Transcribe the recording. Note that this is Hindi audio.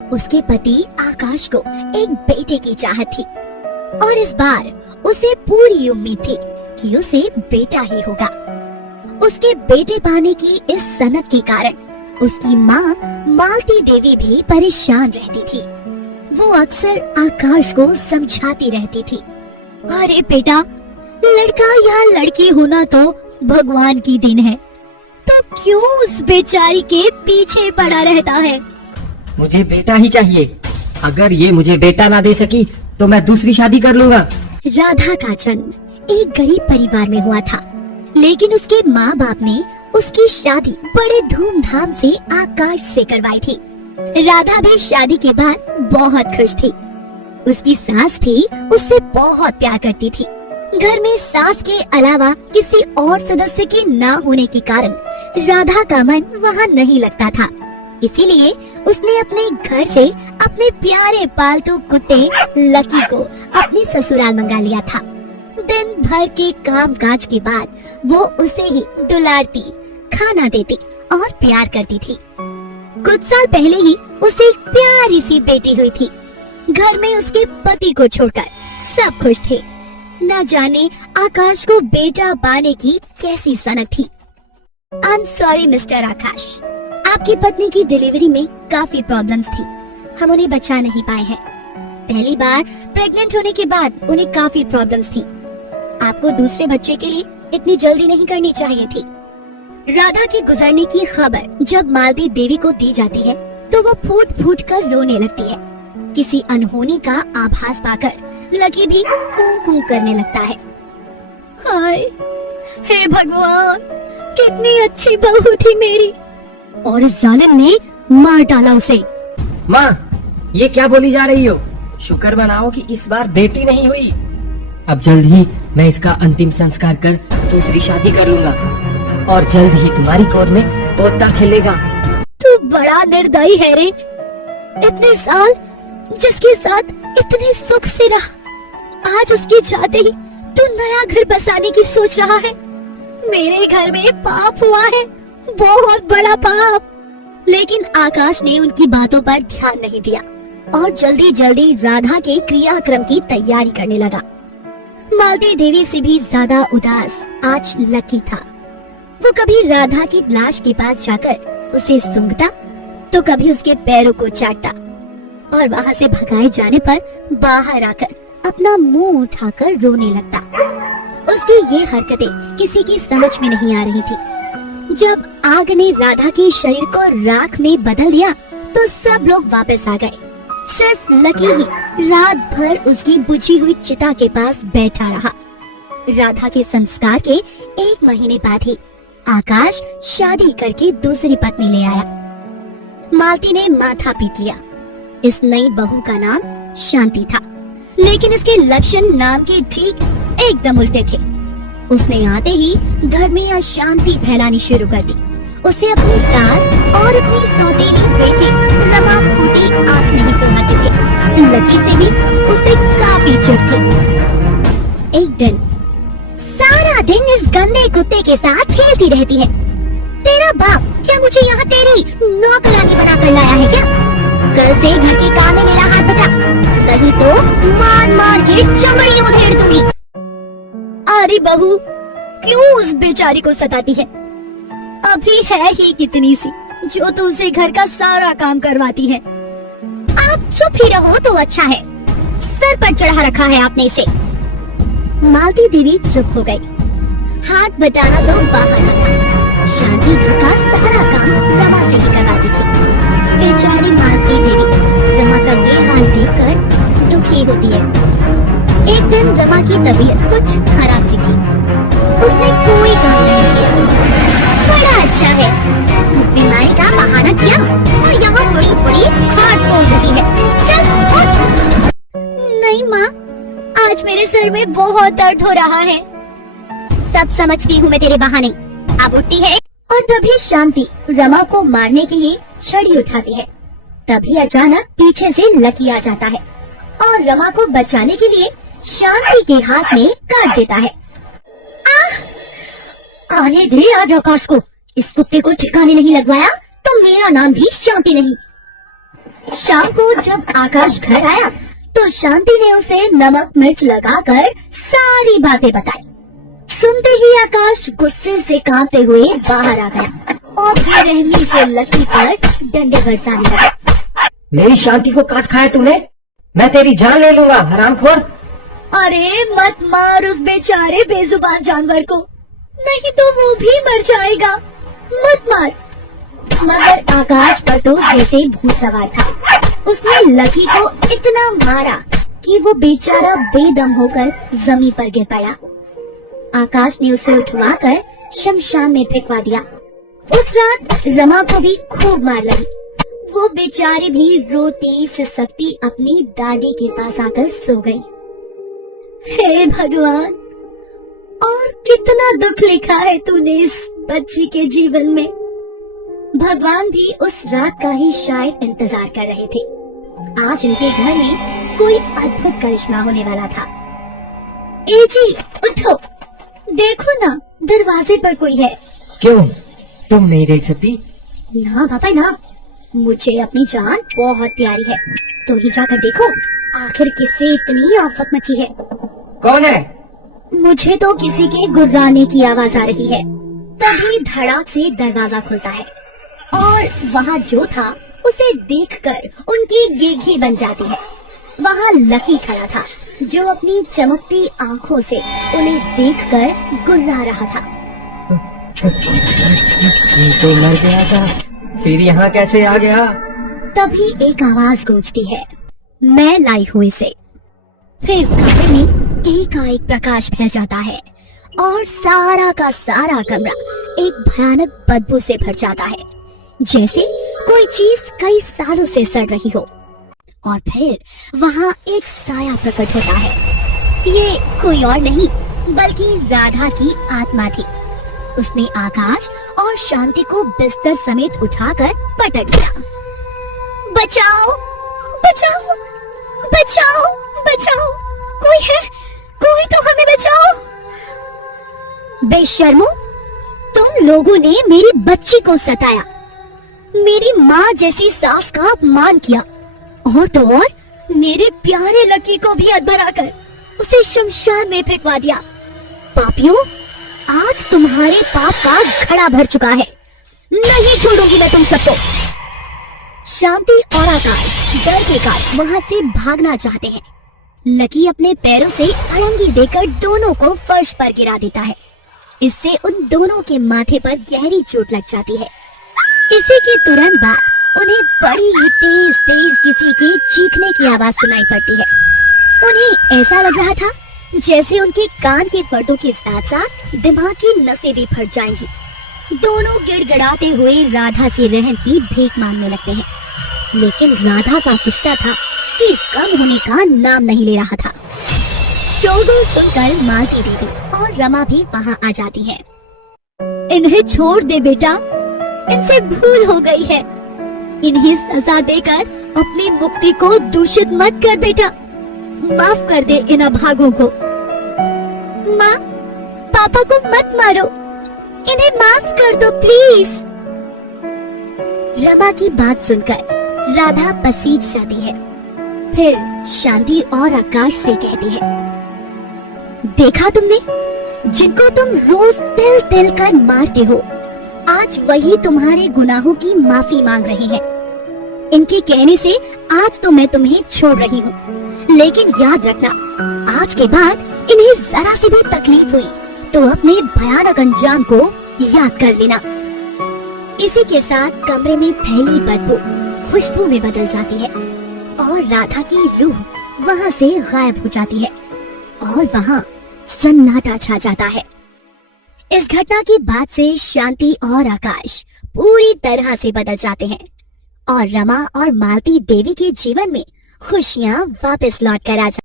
उसके पति आकाश को एक बेटे की चाहत थी और इस बार उसे पूरी उम्मीद थी कि उसे बेटा ही होगा। उसके बेटे पाने की इस सनक के कारण उसकी माँ मालती देवी भी परेशान रहती थी। वो अक्सर आकाश को समझाती रहती थी, अरे बेटा, लड़का या लड़की होना तो भगवान की देन है, तो क्यों उस बेचारी के पीछे पड़ा रहता है। मुझे बेटा ही चाहिए। अगर ये मुझे बेटा ना दे सकी तो मैं दूसरी शादी कर लूंगा। राधा का जन्म एक गरीब परिवार में हुआ था, लेकिन उसके माँ बाप ने उसकी शादी बड़े धूमधाम से आकाश से करवाई थी। राधा भी शादी के बाद बहुत खुश थी। उसकी सास भी उससे बहुत प्यार करती थी। घर में सास के अलावा किसी और सदस्य के न होने के कारण राधा का मन वहाँ नहीं लगता था। इसीलिए उसने अपने घर से अपने प्यारे पालतू कुत्ते लकी को अपने ससुराल मंगा लिया था। दिन भर के काम काज के बाद वो उसे ही दुलारती, खाना देती और प्यार करती थी। कुछ साल पहले ही उसे एक प्यारी सी बेटी हुई थी। घर में उसके पति को छोड़कर सब खुश थे। न जाने आकाश को बेटा पाने की कैसी सनक थी। आई एम सॉरी मिस्टर आकाश, आपकी पत्नी की डिलीवरी में काफी प्रॉब्लम्स थी। हम उन्हें बचा नहीं पाए हैं। पहली बार प्रेग्नेंट होने के बाद उन्हें काफी प्रॉब्लम्स थी। आपको दूसरे बच्चे के लिए इतनी जल्दी नहीं करनी चाहिए थी। राधा के गुजरने की खबर जब मालती देवी को दी जाती है तो वो फूट फूट कर रोने लगती है। किसी अनहोनी का आभास पाकर लकी भी कूं कूं करने लगता है। हाय, हे भगवान, कितनी अच्छी बहू थी मेरी, और इस जालिम ने मार डाला उसे। माँ, ये क्या बोली जा रही हो? शुक्र मनाओ कि इस बार बेटी नहीं हुई। अब जल्द ही मैं इसका अंतिम संस्कार कर दूसरी शादी कर लूंगा और जल्द ही तुम्हारी गोद में पोता खेलेगा। तू बड़ा निर्दयी है रे। इतने साल जिसके साथ इतने सुख से रहा, आज उसके जाते ही तू नया घर बसाने की सोच रहा है। मेरे घर में पाप हुआ है, बहुत बड़ा पाप। लेकिन आकाश ने उनकी बातों पर ध्यान नहीं दिया और जल्दी जल्दी राधा के क्रियाक्रम की तैयारी करने लगा। मालती देवी से भी ज्यादा उदास आज लकी था। वो कभी राधा की लाश के पास जाकर उसे सूंघता तो कभी उसके पैरों को चाटता और वहाँ से भगाए जाने पर बाहर आकर अपना मुंह उठाकर रोने लगता। उसकी ये हरकतें किसी की समझ में नहीं आ रही थी। जब आग ने राधा के शरीर को राख में बदल दिया तो सब लोग वापस आ गए। सिर्फ लकी ही रात भर उसकी बुझी हुई चिता के पास बैठा रहा। राधा के संस्कार के 1 महीने बाद ही आकाश शादी करके दूसरी पत्नी ले आया। मालती ने माथा पीट लिया। इस नई बहू का नाम शांति था, लेकिन इसके लक्षण नाम के ठीक एकदम उल्टे थे। उसने आते ही घर में अशांति फैलानी शुरू कर दी। उसे अपनी सास और अपनी सौतेली बेटी रमा फूटी आंख नहीं सुहाते थे। लकी से भी उसे काफी चिढ़ थी। एक दिन सारा दिन इस गंदे कुत्ते के साथ खेलती रहती है। तेरा बाप क्या मुझे यहाँ तेरी नौकरानी बनाकर लाया है क्या? कल से घर के काम में मेरा हाथ बचा, नहीं तो मार मार के चमड़ी उधेड़ दूंगी। अरे बहू, क्यों उस बेचारी को सताती है? अभी है ही कितनी सी जो तो उसे घर का सारा काम करवाती है। आप चुप ही रहो तो अच्छा है। सर पर चढ़ा रखा है आपने इसे। मालती देवी चुप हो गई। हाथ बटाना तो बहाना था। शांति घर का सारा काम रमा से ही करवाती थी। बेचारी मालती देवी रमा का ये हाल देखकर दुखी होती है। एक दिन रमा की तबीयत कुछ खराब सी थी। उसने कोई काम नहीं किया। बड़ा अच्छा है, बीमारी का बहाना किया और यहाँ बड़ी बड़ी खाट बोल रही है। चल उठ। नहीं माँ, आज मेरे सिर में बहुत दर्द हो रहा है। सब समझती हूँ मैं तेरे बहाने। अब उठती है और तभी शांति रमा को मारने के लिए छड़ी उठाती है। तभी अचानक पीछे से लकी आ जाता है और रमा को बचाने के लिए शांति के हाथ में काट देता है। आने दे आज आकाश को। इस कुत्ते को ठिकाने नहीं लगवाया तो मेरा नाम भी शांति नहीं। शाम को जब आकाश घर आया तो शांति ने उसे नमक मिर्च लगाकर सारी बातें बताई। सुनते ही आकाश गुस्से से कांपते हुए बाहर आ गया और बेरहमी से लकी पर डंडे बरसाने लगा। मेरी शांति को काट खाया तूने, मैं तेरी जान ले लूंगा हरामखोर। अरे मत मार उस बेचारे बेजुबान जानवर को, नहीं तो वो भी मर जाएगा। मत मार। मगर आकाश पर तो जैसे भूत सवार था। उसने लकी को इतना मारा कि वो बेचारा बेदम होकर जमीन पर गिर पड़ा। आकाश ने उसे उठवाकर शमशान में फेंकवा दिया। उस रात रमा को भी खूब मार लगी। वो बेचारी भी रोती सिसकती अपनी दादी के पास आकर सो गई। हे भगवान, और कितना दुख लिखा है तूने इस बच्ची के जीवन में। भगवान भी उस रात का ही शायद इंतजार कर रहे थे। आज उनके घर में कोई अद्भुत करिश्मा होने वाला था। ए जी उठो, देखो ना दरवाजे पर कोई है। क्यों, तुम नहीं देख सकती? ना पापा ना, मुझे अपनी जान बहुत प्यारी है। तुम ही जाकर देखो आखिर किससे इतनी आफत मची है। कौन है? मुझे तो किसी के गुर्राने की आवाज आ रही है। तभी धड़ाक से दरवाजा खुलता है और वहाँ जो था उसे देखकर उनकी गिरगी बन जाती है। वहाँ लकी खड़ा था जो अपनी चमकती आंखों से उन्हें देखकर गुर्रा रहा था। ये तो मर गया था, फिर यहाँ कैसे आ गया? तभी एक आवाज गूंजती है, मैं लाई हूँ इसे। फिर कमरे में एकाएक प्रकाश फैल जाता है और सारा का सारा कमरा एक भयानक बदबू से भर जाता है, जैसे कोई चीज कई सालों से सड़ रही हो। और फिर वहाँ एक साया प्रकट होता है। ये कोई और नहीं बल्कि राधा की आत्मा थी। उसने आकाश और शांति को बिस्तर समेत उठाकर पटक दिया। बचाओ बचाओ बचाओ बचाओ, कोई है, कोई तो हमें बचाओ। बेशर्मो, तुम लोगों ने मेरी बच्ची को सताया, मेरी माँ जैसी सास का अपमान किया और तो और मेरे प्यारे लकी को भी अधमरा कर उसे शमशान में फेंकवा दिया। पापियों, आज तुम्हारे पाप का घड़ा भर चुका है। नहीं छोड़ूंगी मैं तुम सबको। शांति और आकाश डर के कारण वहाँ से भागना चाहते हैं। लकी अपने पैरों से अड़ंगी देकर दोनों को फर्श पर गिरा देता है। इससे उन दोनों के माथे पर गहरी चोट लग जाती है। इसी के तुरंत बाद उन्हें बड़ी ही तेज तेज किसी की चीखने की आवाज सुनाई पड़ती है। उन्हें ऐसा लग रहा था जैसे उनके कान के पर्दों के साथ साथ दिमाग की नसें भी फट जाएंगी। दोनों गिड़गिड़ाते हुए राधा से रहम की भीख मांगने लगते हैं, लेकिन राधा का गुस्सा था कि कम होने का नाम नहीं ले रहा था। शोरगुल सुनकर मालती देवी और रमा भी वहाँ आ जाती है। इन्हें छोड़ दे बेटा, इनसे भूल हो गई है। इन्हें सजा देकर अपनी मुक्ति को दूषित मत कर बेटा। माफ कर दे इन अभागों को। माँ, पापा को मत मारो, इन्हें माफ कर दो प्लीज। रमा की बात सुनकर राधा पसीज जाती है। फिर शांति और आकाश से कहती है, देखा तुमने, जिनको तुम रोज तिल तिल कर मारते हो, आज वही तुम्हारे गुनाहों की माफी मांग रहे हैं। इनके कहने से आज तो मैं तुम्हें छोड़ रही हूँ, लेकिन याद रखना, आज के बाद इन्हें जरा सी भी तकलीफ हुई तो अपने भयानक अंजाम को याद कर लेना। इसी के साथ कमरे में फैली बदबू खुशबू में बदल जाती है और राधा की रूह वहाँ से गायब हो जाती है और वहाँ सन्नाटा छा जाता है। इस घटना के बाद से शांति और आकाश पूरी तरह से बदल जाते हैं और रमा और मालती देवी के जीवन में खुशियाँ वापस लौट कर आ जाती हैं।